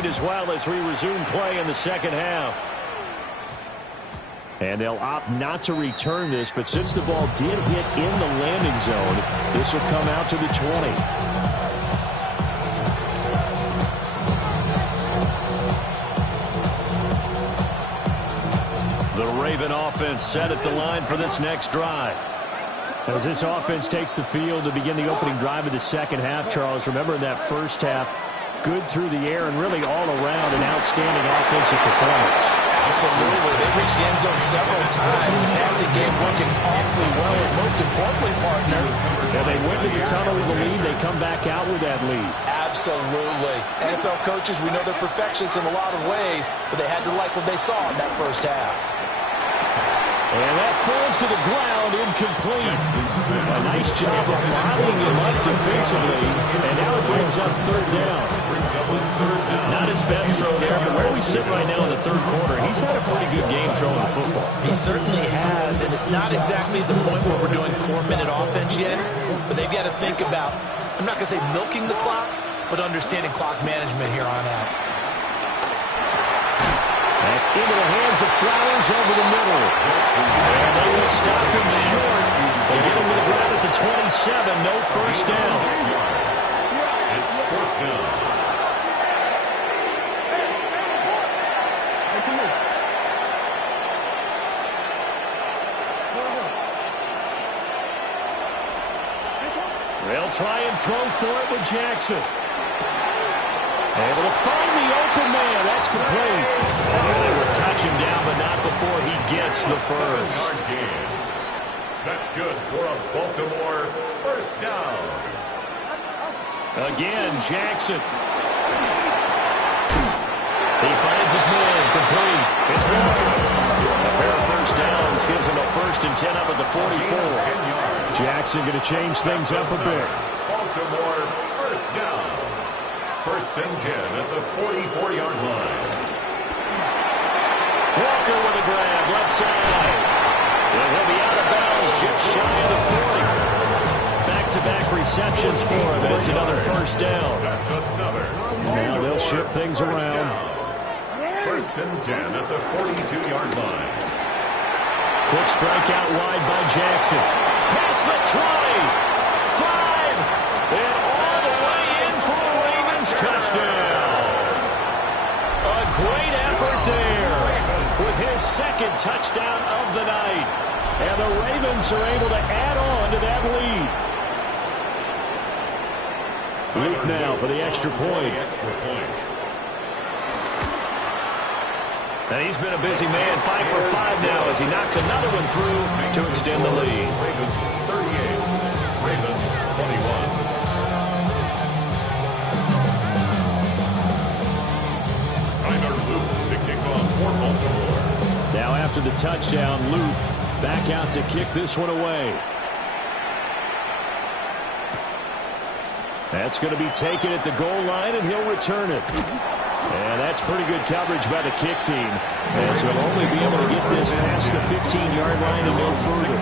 lead as well as we resume play in the second half. And they'll opt not to return this, but since the ball did hit in the landing zone, this will come out to the 20. The Raven offense set at the line for this next drive. As this offense takes the field to begin the opening drive of the second half, Charles, remember in that first half, good through the air and really all around an outstanding offensive performance. Absolutely. They reached the end zone several times. The passing game working awfully well, and most importantly, partners. Yeah, they went to the tunnel with a lead. They come back out with that lead. Absolutely. NFL coaches, we know they're perfectionists in a lot of ways, but they had to like what they saw in that first half. And that falls to the ground, incomplete. A nice job of bottling him up defensively, and now it brings up third down. Not his best throw there, but where we sit right now in the third quarter, he's had a pretty good game throwing the football. He certainly has, and it's not exactly the point where we're doing 4-minute offense yet, but they've got to think about, I'm not going to say milking the clock, but understanding clock management here on out. That's into the hands of Flowers over the middle. And they will stop him short. They get him to the ground at the 27. No first down. It's fourth down. They'll try and throw for it with Jackson. Able to find the open man. That's complete. And they will touch him down, but not before he gets the first. That's good for a Baltimore first down. Again, Jackson. He finds his man. Complete. It's Walker. A pair of first downs gives him a 1st and 10 up at the 44. Jackson going to change things up a bit. Baltimore first down. 1st and 10 at the 44-yard line. Walker with a grab, left side. And he'll be out of bounds just shy of the 40. Back-to-back receptions for him, and it's another first down. That's another. Now they'll shift things around. 1st and 10 at the 42-yard line. Quick strike out wide by Jackson. Past the 20. 5. And all the way in for a Ravens touchdown. A great effort there with his 2nd touchdown of the night. And the Ravens are able to add on to that lead. Luke now for the extra point. And he's been a busy man, 5 for 5 now as he knocks another one through to extend the lead. Ravens 38, Ravens 21. Tyler Luke to kick off for Baltimore. Now after the touchdown, Luke back out to kick this one away. That's going to be taken at the goal line, and he'll return it. And that's pretty good coverage by the kick team, as he'll only be able to get this past the 15-yard line and no further.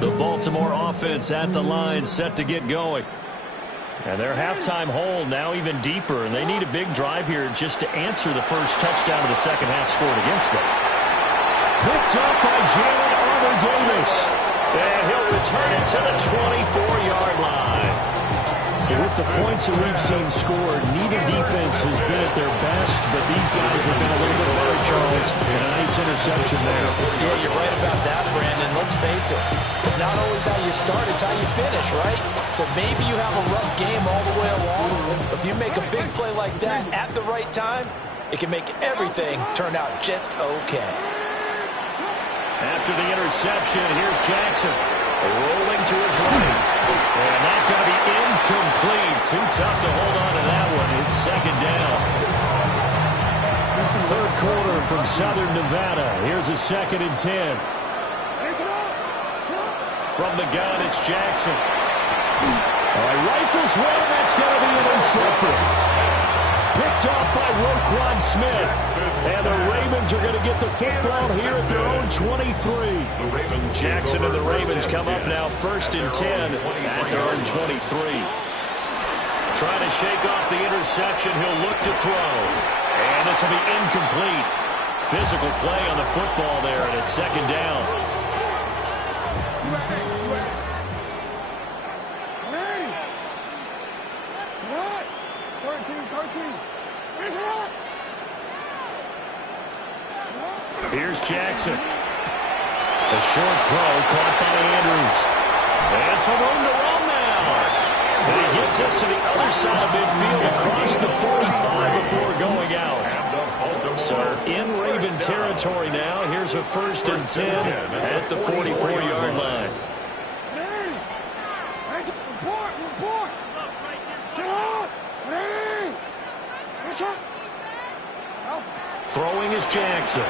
The Baltimore offense at the line, set to get going. And their halftime hole now even deeper, and they need a big drive here just to answer the first touchdown of the second half scored against them. Picked up by Jalen Armour-Davis. And he'll return it to the 24-yard line. With the points that we've seen scored, neither defense has been at their best, but these guys have been a little bit better, Charles, and a nice interception there. Yeah, you're right about that, Brandon. Let's face it. It's not always how you start, it's how you finish, right? So maybe you have a rough game all the way along, but if you make a big play like that at the right time, it can make everything turn out just okay. After the interception, here's Jackson. Rolling to his right. And that's going to be incomplete. Too tough to hold on to that one. It's 2nd down. 3rd quarter from Southern Nevada. Here's a 2nd and 10. From the gun, it's Jackson. Rifles well, that's going to be intercepted. picked off by Roquan Smith. And the Ravens are going to get the football here at their own 23. Jackson and the Ravens come up now 1st and 10 at their own 23. Trying to shake off the interception. He'll look to throw. And this will be incomplete. Physical play on the football there, and it's 2nd down. Here's Jackson. A short throw caught by Andrews. And some room to run now. And he gets us to the other side of midfield across the 45 before going out. So in Raven territory now. Here's a 1st and 10 at the 44-yard line. Throwing is Jackson.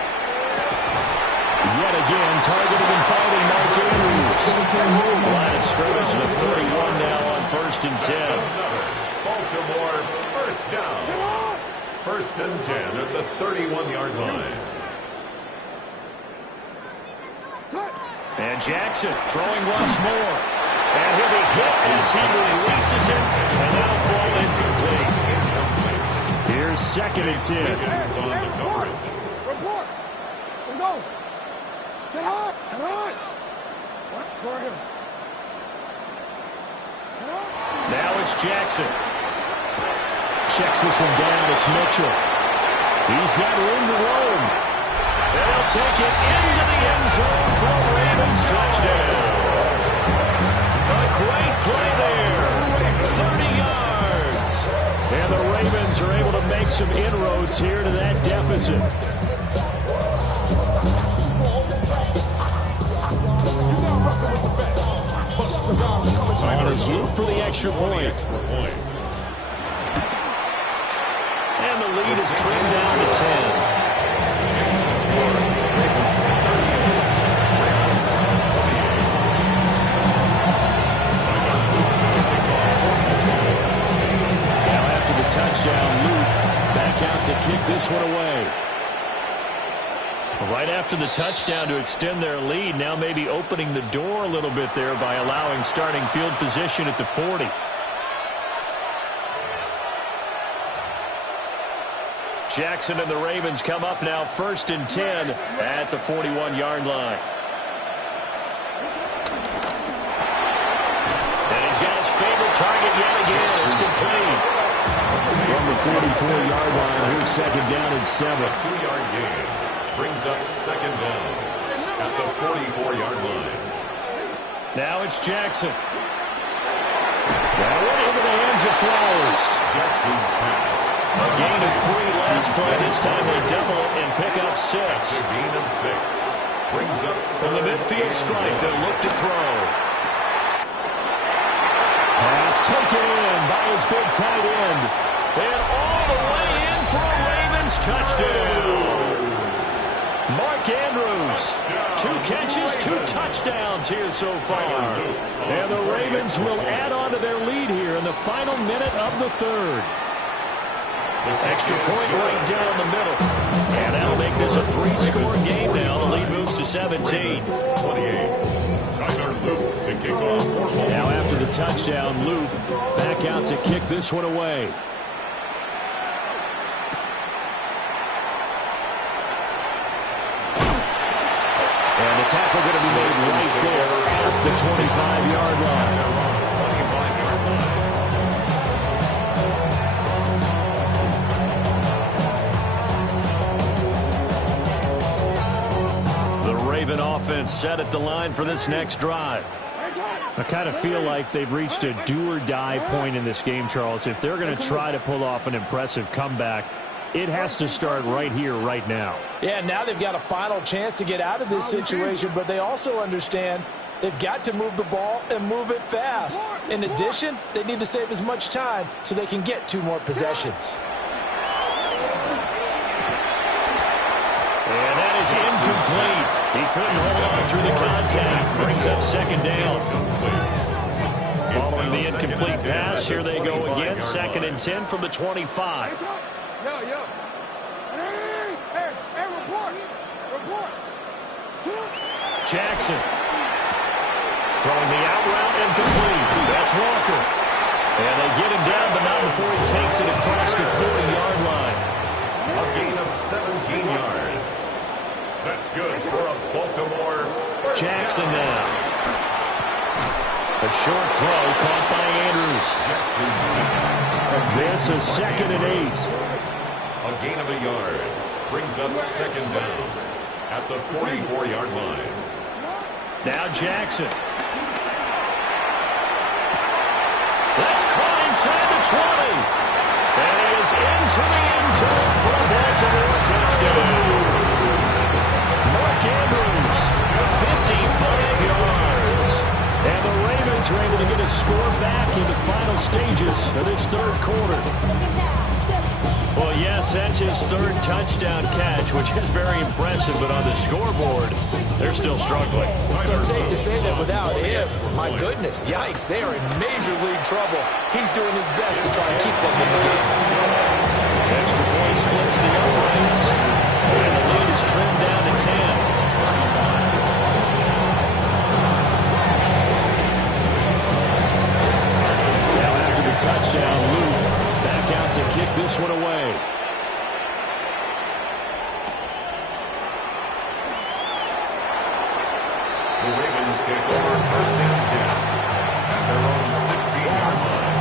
Yet again, targeting and finding Mark Andrews. Line of scrimmage to 31 now on 1st and 10. Baltimore, 1st down. 1st and 10 at the 31-yard line. And Jackson throwing once more. And he'll be hit as he releases it. And that'll fall incomplete. Here's 2nd and 10. Report. Let's go. Get high. Get high. What? Go ahead. Now it's Jackson. Checks this one down. It's Mitchell. He's got room to roam. They'll take it into the end zone for a Ravens touchdown. A great play there. 30 yards. And the Ravens are able to make some inroads here to that deficit. On his loop for the extra point. And the lead is trimmed down to 10. Touchdown, Luke back out to kick this one away. Right after the touchdown to extend their lead, now maybe opening the door a little bit there by allowing starting field position at the 40. Jackson and the Ravens come up now 1st and 10 at the 41-yard line. And he's got his favorite target yet again. It's complete. From the 44-yard line, here's 2nd down and 7. A 2-yard gain brings up 2nd down at the 44-yard line. Now it's Jackson. That one into the hands of Flowers. Jackson's pass. A gain of 3 last play. This time they double it and pick up 6. A gain of 6 brings up from the midfield stripe. They'll look to throw. Pass taken in by his big tight end. And all the way in for a Ravens touchdown. Mark Andrews, 2 catches, 2 touchdowns here so far. And the Ravens will add on to their lead here in the final minute of the 3rd. Extra point right down the middle. And that'll make this a 3-score game now. The lead moves to 17. 28. Tyler Luke to kick off. Now after the touchdown, Luke back out to kick this one away. And the tackle going to be made right there at the 25-yard line. The Raven offense set at the line for this next drive. I kind of feel like they've reached a do-or-die point in this game, Charles. If they're going to try to pull off an impressive comeback, it has to start right here, right now. Yeah, now they've got a final chance to get out of this situation, but they also understand they've got to move the ball and move it fast. In addition, they need to save as much time so they can get 2 more possessions. And that is incomplete. He couldn't hold on through the contact. Brings up 2nd down. Following the incomplete pass, here they go again. 2nd and 10 from the 25. Hey, report. Jackson. Throwing the out route and complete. That's Walker. And they get him down, but not before he takes it across the 40-yard line. A gain of 17 yards. That's good for a Baltimore first Jackson down. now. A short throw caught by Andrews. This is 2nd and 8. A gain of a yard brings up 2nd down at the 44-yard line. Now Jackson. That's caught inside the 20. And he is into the end zone for a Baltimore touchdown. Mark Andrews, 55 yards. And the Ravens are able to get a score back in the final stages of this 3rd quarter. Well, yes, that's his 3rd touchdown catch, which is very impressive, but on the scoreboard, they're still struggling. So safe to say that without him, my goodness, yikes, they are in major league trouble. He's doing his best to try and keep them in the game. Extra point splits the uprights, and the lead is trimmed down to 10. Now after the touchdown, Luke back out to kick this one away. The Ravens take over 1st and 10 at their own 16-yard line.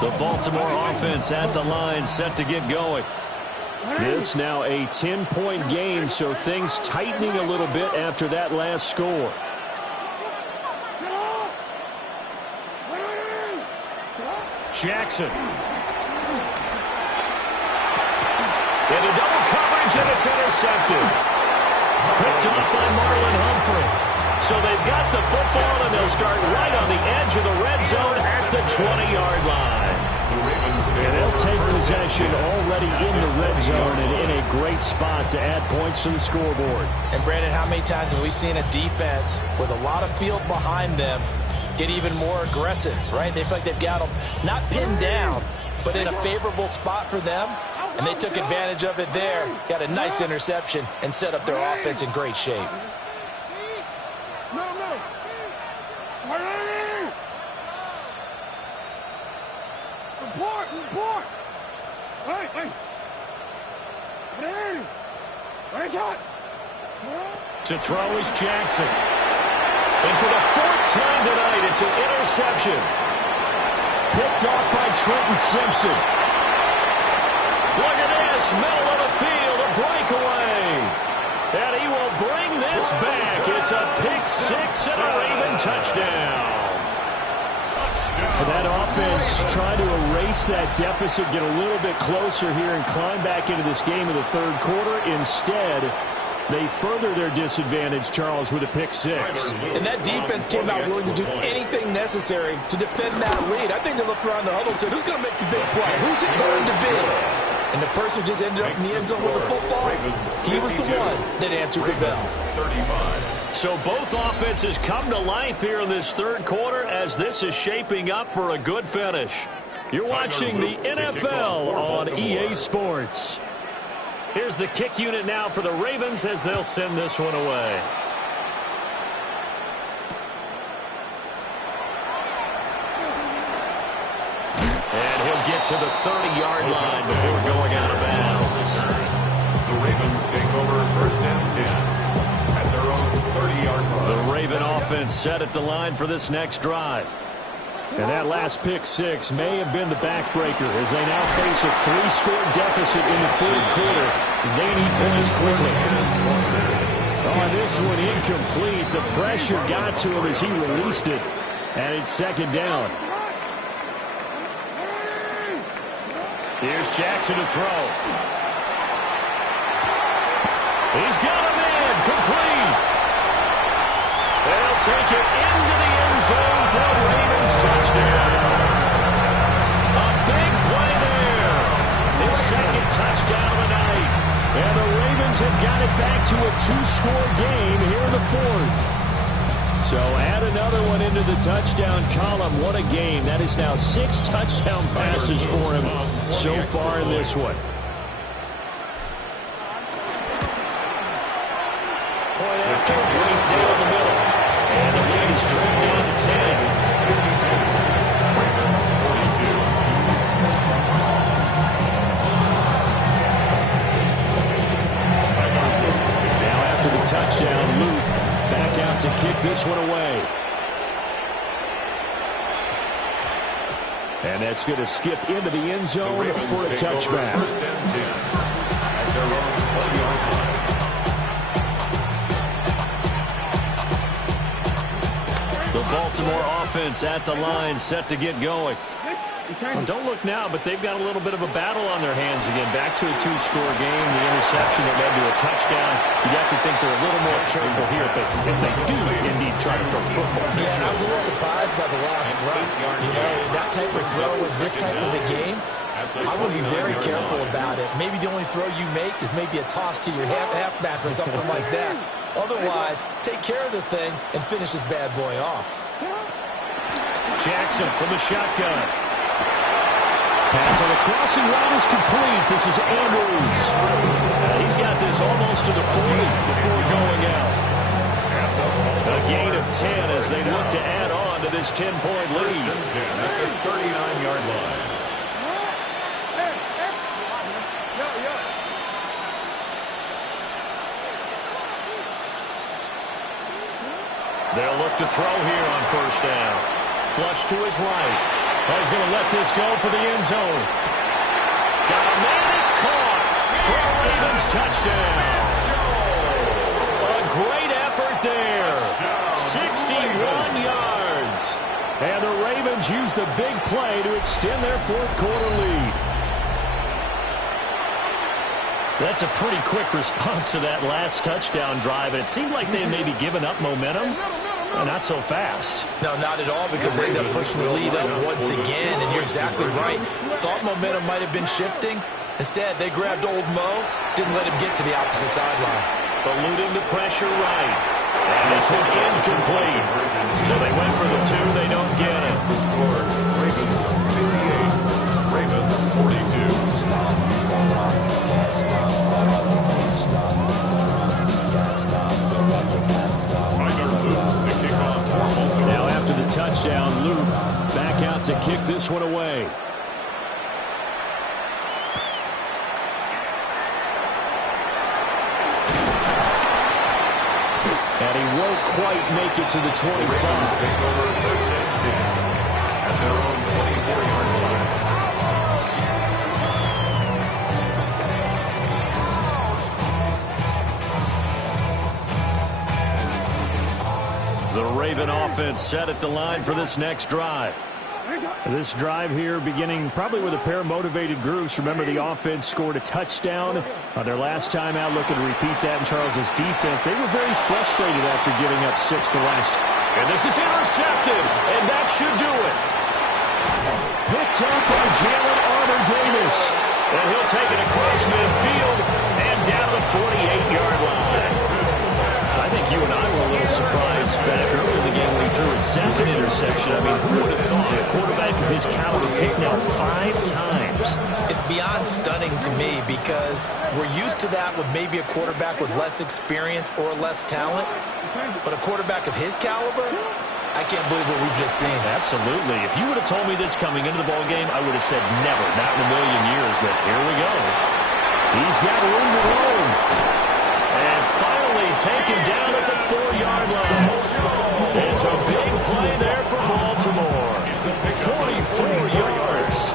The Baltimore offense at the line, set to get going. This now a 10-point game, so things tightening a little bit after that last score. Jackson. Into double coverage, and it's intercepted. Picked up by Marlon Humphrey. So they've got the football, and they'll start right on the edge of the red zone at the 20-yard line. And they'll take possession already in the red zone and in a great spot to add points to the scoreboard. And, Brandon, how many times have we seen a defense with a lot of field behind them get even more aggressive, right? They feel like they've got them not pinned down, but in a favorable spot for them, and they took advantage of it there, got a nice interception, and set up their offense in great shape. Report! Hey! To throw is Jackson. And for the 4th time tonight, it's an interception. Picked off by Trenton Simpson. Look at this, middle of the field, a breakaway. And he will bring this back. It's a pick-6 and a Raven touchdown. That offense trying to erase that deficit, get a little bit closer here and climb back into this game in the 3rd quarter. Instead, they further their disadvantage, Charles, with a pick-6. And that defense came out willing to do anything necessary to defend that lead. I think they looked around the huddle and said, who's going to make the big play? Who's it going to be? And the person who just ended up in the end zone with the football, he was the one that answered the bell. 35. So both offenses come to life here in this 3rd quarter as this is shaping up for a good finish. You're watching the NFL on EA Sports. Here's the kick unit now for the Ravens as they'll send this one away. And he'll get to the 30-yard line before going out of bounds. The Ravens take over 1st and 10 at their own 30-yard line. The Raven offense set at the line for this next drive. And that last pick-6 may have been the backbreaker as they now face a 3-score deficit in the 4th quarter. They need points quickly. On this one, incomplete. The pressure got to him as he released it. And it's 2nd down. Here's Jackson to throw. He's got a man. Complete. They'll take it into the end zone for a Ravens touchdown. A big play there. His 2nd touchdown got it back to a two-score game here in the fourth. So add another one into the touchdown column. What a game. That is now 6 touchdown passes for him so far in this one. Point after right down the middle. And the lead is trimmed down to 10. Now after the touchdown, Luke back out to kick this one away. And that's going to skip into the end zone for a touchback. First and 10 at their own 20-yard line. The Baltimore offense at the line, set to get going. Well, don't look now, but they've got a little bit of a battle on their hands again. Back to a two-score game. The interception that led to a touchdown. You'd have to think they're a little more careful here if they do indeed try to throw the football. Yeah, I was a little surprised by the last throw. You know, that type of throw in this type of a game, I would be very careful about it. Maybe the only throw you make is maybe a toss to your halfback or something like that. Otherwise, take care of the thing and finish this bad boy off. Jackson from the shotgun. Pass on the crossing route is complete. This is Andrews. He's got this almost to the 40 before going out. A gain of 10 as they look to add on to this 10-point lead. First and 10 at the 39-yard line. They'll look to throw here on first down. Flush to his right. He's going to let this go for the end zone. Got a man, it's caught for a Ravens touchdown. A great effort there. 61 yards. And the Ravens use the big play to extend their fourth quarter lead. That's a pretty quick response to that last touchdown drive. And it seemed like they had maybe given up momentum. Not so fast. No, not at all, because they end up pushing the lead up once again, and you're exactly right. Thought momentum might have been shifting. Instead, they grabbed old Mo, didn't let him get to the opposite sideline. Eluding the pressure right. And this hit incomplete. So they went for the 2, they don't get it. The score, Ravens 58, Ravens 42. Now after the touchdown, Luke back out to kick this one away. And he won't quite make it to the 25. Take over first and 10 at their own 24-yard line. The Raven offense set at the line for this next drive. This drive here beginning probably with a pair of motivated groups. Remember, the offense scored a touchdown on their last time out. Looking to repeat that in Charles's defense. They were very frustrated after giving up 6 the last. And this is intercepted, and that should do it. Picked up by Jalen Armour-Davis. And he'll take it across midfield and down the 48-yard line. I think you and I were a little surprised back early in the game when he threw his 2nd interception. I mean, who would have thought a quarterback of his caliber picked now 5 times? It's beyond stunning to me, because we're used to that with maybe a quarterback with less experience or less talent. But a quarterback of his caliber, I can't believe what we've just seen. Absolutely. If you would have told me this coming into the ball game, I would have said never, not in a million years. But here we go. He's got room to roam. And finally taken down at the 4-yard line. It's a big play there for Baltimore. 44 yards.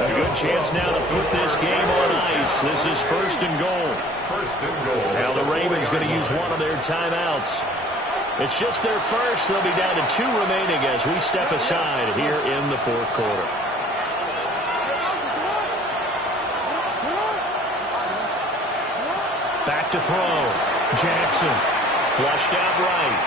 A good chance now to put this game on ice. This is first and goal. First and goal. Now the Ravens going to use one of their timeouts. It's just their first. They'll be down to 2 remaining as we step aside here in the fourth quarter. Back to throw. Jackson. Flushed out right.